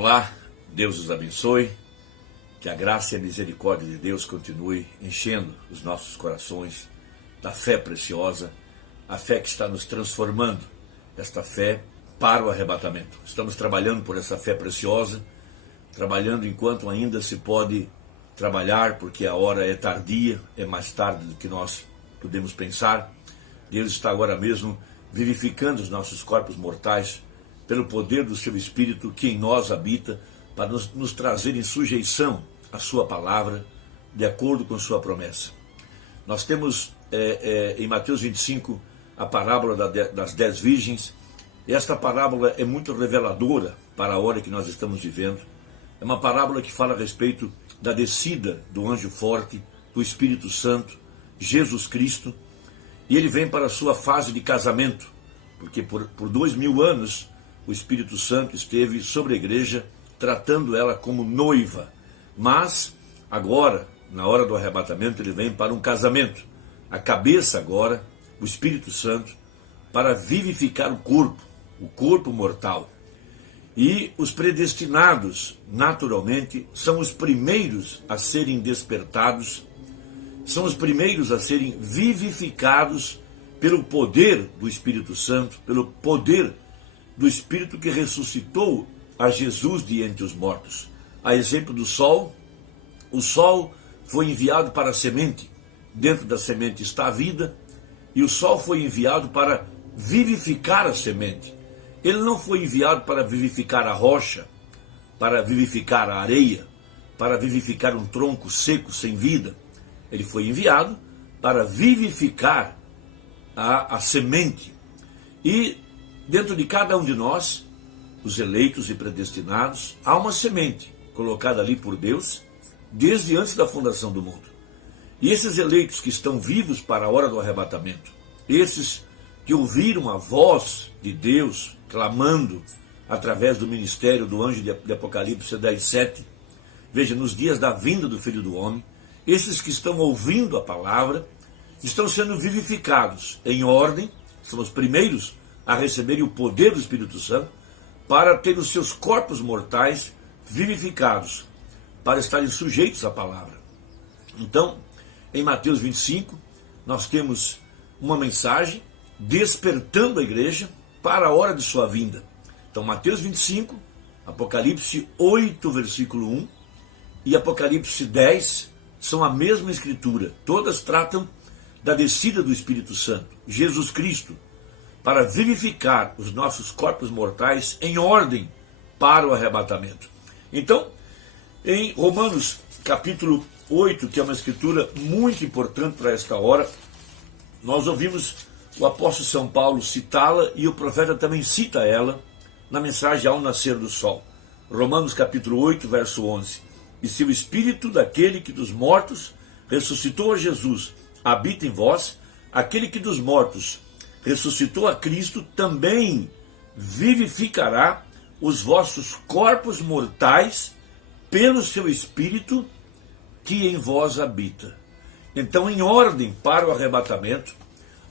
Olá, Deus os abençoe, que a graça e a misericórdia de Deus continue enchendo os nossos corações da fé preciosa, a fé que está nos transformando, esta fé para o arrebatamento. Estamos trabalhando por essa fé preciosa, trabalhando enquanto ainda se pode trabalhar, porque a hora é tardia, é mais tarde do que nós podemos pensar. Deus está agora mesmo vivificando os nossos corpos mortais pelo poder do seu Espírito que em nós habita, para nos trazer em sujeição à sua palavra, de acordo com sua promessa. Nós temos em Mateus 25 a parábola das 10 virgens, e esta parábola é muito reveladora para a hora que nós estamos vivendo. É uma parábola que fala a respeito da descida do anjo forte, do Espírito Santo, Jesus Cristo, e ele vem para a sua fase de casamento, porque por 2000 anos o Espírito Santo esteve sobre a igreja, tratando ela como noiva. Mas agora, na hora do arrebatamento, ele vem para um casamento. A cabeça agora, o Espírito Santo, para vivificar o corpo mortal. E os predestinados, naturalmente, são os primeiros a serem despertados, são os primeiros a serem vivificados pelo poder do Espírito Santo, pelo poder do Espírito que ressuscitou a Jesus de entre os mortos. A exemplo do sol, o sol foi enviado para a semente, dentro da semente está a vida, e o sol foi enviado para vivificar a semente. Ele não foi enviado para vivificar a rocha, para vivificar a areia, para vivificar um tronco seco sem vida. Ele foi enviado para vivificar a semente. E dentro de cada um de nós, os eleitos e predestinados, há uma semente colocada ali por Deus desde antes da fundação do mundo. E esses eleitos que estão vivos para a hora do arrebatamento, esses que ouviram a voz de Deus clamando através do ministério do anjo de Apocalipse 10:7, veja, nos dias da vinda do Filho do Homem, esses que estão ouvindo a palavra estão sendo vivificados em ordem, são os primeiros a receberem o poder do Espírito Santo, para ter os seus corpos mortais vivificados, para estarem sujeitos à palavra. Então, em Mateus 25, nós temos uma mensagem despertando a igreja para a hora de sua vinda. Então, Mateus 25, Apocalipse 8, versículo 1, e Apocalipse 10 são a mesma escritura. Todas tratam da descida do Espírito Santo, Jesus Cristo, para vivificar os nossos corpos mortais em ordem para o arrebatamento. Então, em Romanos capítulo 8, que é uma escritura muito importante para esta hora, nós ouvimos o apóstolo São Paulo citá-la e o profeta também cita ela na mensagem ao nascer do sol. Romanos capítulo 8, verso 11. E se o Espírito daquele que dos mortos ressuscitou a Jesus habita em vós, aquele que dos mortos ressuscitou a Cristo também vivificará os vossos corpos mortais pelo seu Espírito que em vós habita. Então, em ordem para o arrebatamento,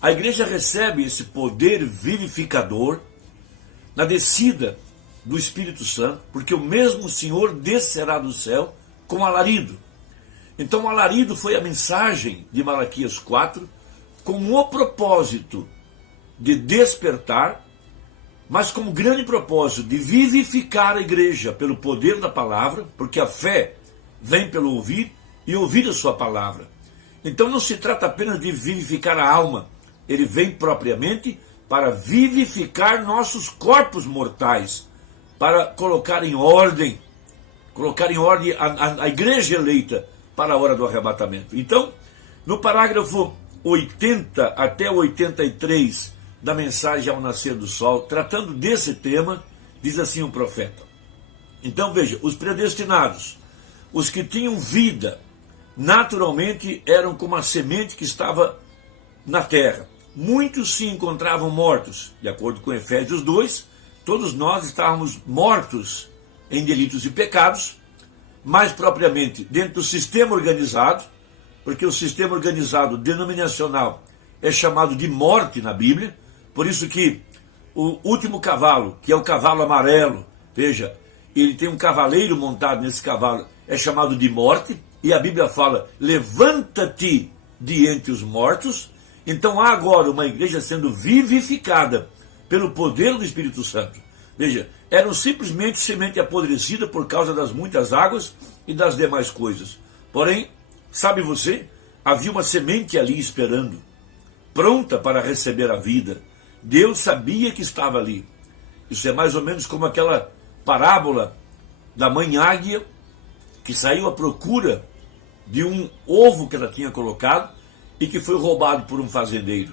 a igreja recebe esse poder vivificador na descida do Espírito Santo, porque o mesmo Senhor descerá do céu com alarido. Então, o alarido foi a mensagem de Malaquias 4, com o propósito de despertar, mas com o grande propósito de vivificar a igreja pelo poder da palavra, porque a fé vem pelo ouvir e ouvir a sua palavra. Então não se trata apenas de vivificar a alma, ele vem propriamente para vivificar nossos corpos mortais, para colocar em ordem a igreja eleita para a hora do arrebatamento. Então, no parágrafo 80 até 83 da mensagem ao nascer do sol, tratando desse tema, diz assim o profeta. Então veja, os predestinados, os que tinham vida, naturalmente eram como a semente que estava na terra. Muitos se encontravam mortos, de acordo com Efésios 2, todos nós estávamos mortos em delitos e pecados, mais propriamente dentro do sistema organizado, porque o sistema organizado denominacional é chamado de morte na Bíblia. Por isso que o último cavalo, que é o cavalo amarelo, veja, ele tem um cavaleiro montado nesse cavalo, é chamado de morte, e a Bíblia fala, levanta-te de entre os mortos. Então há agora uma igreja sendo vivificada pelo poder do Espírito Santo. Veja, eram simplesmente semente apodrecida por causa das muitas águas e das demais coisas. Porém, sabe você, havia uma semente ali esperando, pronta para receber a vida. Deus sabia que estava ali. Isso é mais ou menos como aquela parábola da mãe águia que saiu à procura de um ovo que ela tinha colocado e que foi roubado por um fazendeiro.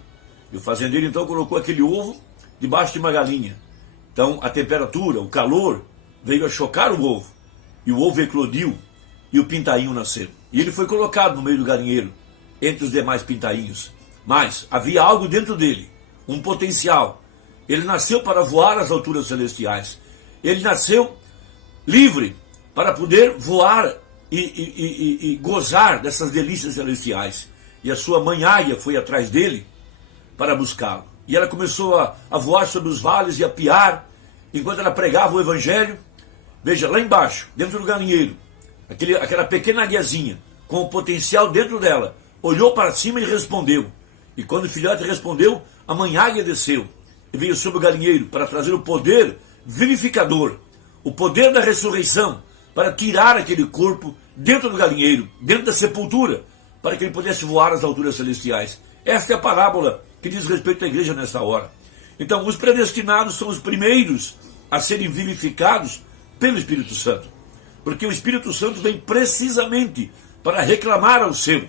E o fazendeiro então colocou aquele ovo debaixo de uma galinha. Então a temperatura, o calor veio a chocar o ovo. E o ovo eclodiu e o pintainho nasceu. E ele foi colocado no meio do galinheiro, entre os demais pintainhos. Mas havia algo dentro dele, um potencial. Ele nasceu para voar às alturas celestiais. Ele nasceu livre para poder voar e gozar dessas delícias celestiais. E a sua mãe águia foi atrás dele para buscá-lo. E ela começou a voar sobre os vales e a piar, enquanto ela pregava o evangelho. Veja, lá embaixo, dentro do galinheiro, aquela pequena águiazinha, com o potencial dentro dela, olhou para cima e respondeu. E quando o filhote respondeu, a mãe águia desceu e veio sobre o galinheiro para trazer o poder vivificador, o poder da ressurreição, para tirar aquele corpo dentro do galinheiro, dentro da sepultura, para que ele pudesse voar às alturas celestiais. Esta é a parábola que diz respeito à igreja nessa hora. Então, os predestinados são os primeiros a serem vivificados pelo Espírito Santo, porque o Espírito Santo vem precisamente para reclamar ao seu.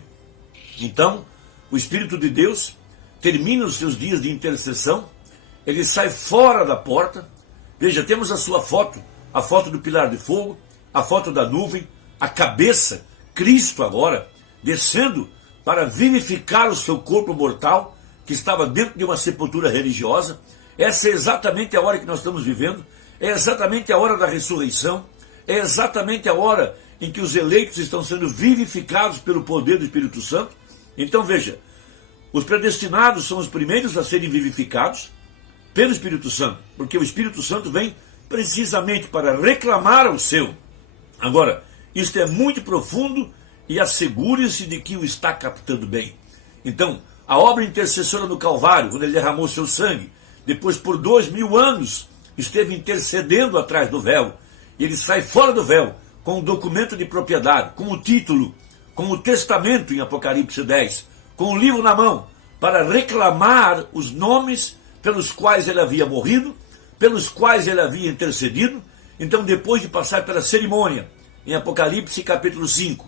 Então, o Espírito de Deus termina os seus dias de intercessão, ele sai fora da porta. Veja, temos a sua foto, a foto do pilar de fogo, a foto da nuvem, a cabeça, Cristo agora, descendo para vivificar o seu corpo mortal, que estava dentro de uma sepultura religiosa. Essa é exatamente a hora que nós estamos vivendo, é exatamente a hora da ressurreição, é exatamente a hora em que os eleitos estão sendo vivificados pelo poder do Espírito Santo. Então veja, os predestinados são os primeiros a serem vivificados pelo Espírito Santo, porque o Espírito Santo vem precisamente para reclamar ao seu. Agora, isto é muito profundo e assegure-se de que o está captando bem. Então, a obra intercessora no Calvário, quando ele derramou seu sangue, depois por 2000 anos esteve intercedendo atrás do véu, e ele sai fora do véu com o documento de propriedade, com o título, com o testamento em Apocalipse 10, com o livro na mão, para reclamar os nomes pelos quais ele havia morrido, pelos quais ele havia intercedido. Então, depois de passar pela cerimônia, em Apocalipse capítulo 5,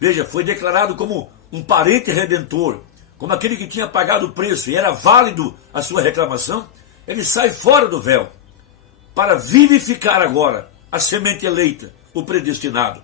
veja, foi declarado como um parente redentor, como aquele que tinha pagado o preço, e era válido a sua reclamação. Ele sai fora do véu, para vivificar agora a semente eleita, o predestinado.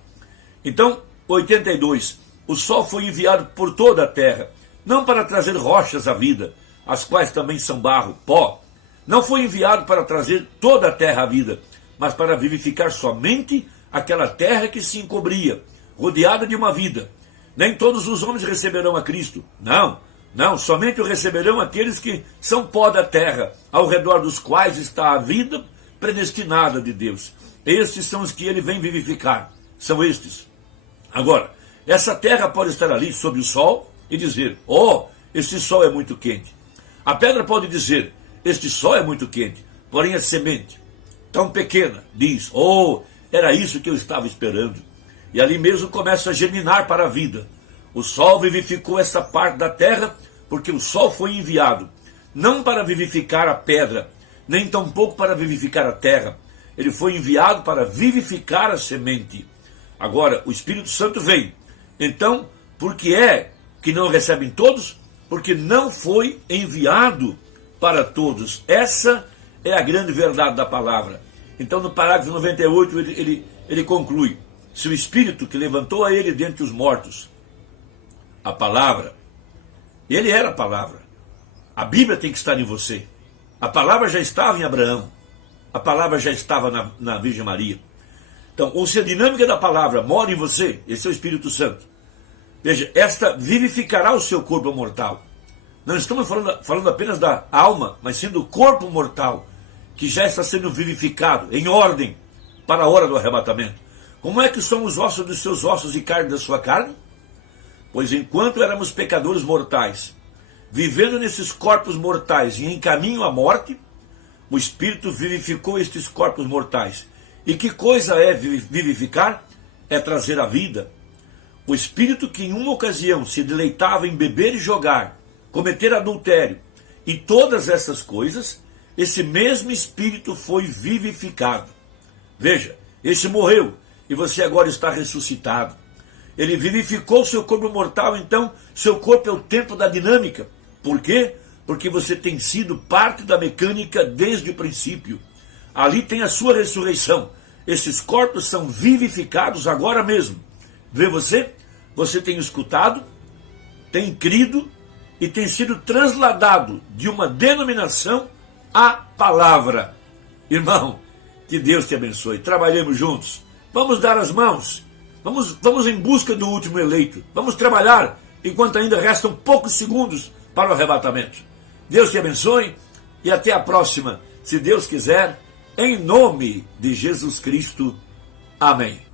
Então, 82, o sol foi enviado por toda a terra, não para trazer rochas à vida, as quais também são barro, pó. Não foi enviado para trazer toda a terra à vida, mas para vivificar somente aquela terra que se encobria, rodeada de uma vida. Nem todos os homens receberão a Cristo. Não, somente o receberão aqueles que são pó da terra, ao redor dos quais está a vida predestinada de Deus. Estes são os que ele vem vivificar, são estes. Agora, essa terra pode estar ali sob o sol e dizer, este sol é muito quente. A pedra pode dizer, este sol é muito quente, porém a semente, tão pequena, diz, era isso que eu estava esperando. E ali mesmo começa a germinar para a vida. O sol vivificou essa parte da terra, porque o sol foi enviado, não para vivificar a pedra, nem tampouco para vivificar a terra. Ele foi enviado para vivificar a semente. Agora, o Espírito Santo vem. Então, por que é que não recebem todos? Porque não foi enviado para todos. Essa é a grande verdade da palavra. Então, no parágrafo 98, ele conclui, se o Espírito que levantou a ele dentre os mortos, a palavra, ele era a palavra. A Bíblia tem que estar em você. A palavra já estava em Abraão. A palavra já estava na Virgem Maria. Então, ou se a dinâmica da palavra mora em você, esse é o Espírito Santo. Veja, esta vivificará o seu corpo mortal. Não estamos falando apenas da alma, mas sim do corpo mortal, que já está sendo vivificado, em ordem, para a hora do arrebatamento. Como é que somos ossos dos seus ossos e carne da sua carne? Pois enquanto éramos pecadores mortais, vivendo nesses corpos mortais e em caminho à morte, o Espírito vivificou estes corpos mortais. E que coisa é vivificar? É trazer a vida. O Espírito que em uma ocasião se deleitava em beber e jogar, cometer adultério e todas essas coisas, esse mesmo Espírito foi vivificado. Veja, esse morreu e você agora está ressuscitado. Ele vivificou seu corpo mortal, então seu corpo é o templo da dinâmica. Por quê? Porque você tem sido parte da mecânica desde o princípio. Ali tem a sua ressurreição. Esses corpos são vivificados agora mesmo. Vê você? Você tem escutado, tem crido e tem sido trasladado de uma denominação à palavra. Irmão, que Deus te abençoe. Trabalhemos juntos. Vamos dar as mãos. Vamos em busca do último eleito. Vamos trabalhar enquanto ainda restam poucos segundos para o arrebatamento. Deus te abençoe e até a próxima, se Deus quiser, em nome de Jesus Cristo. Amém.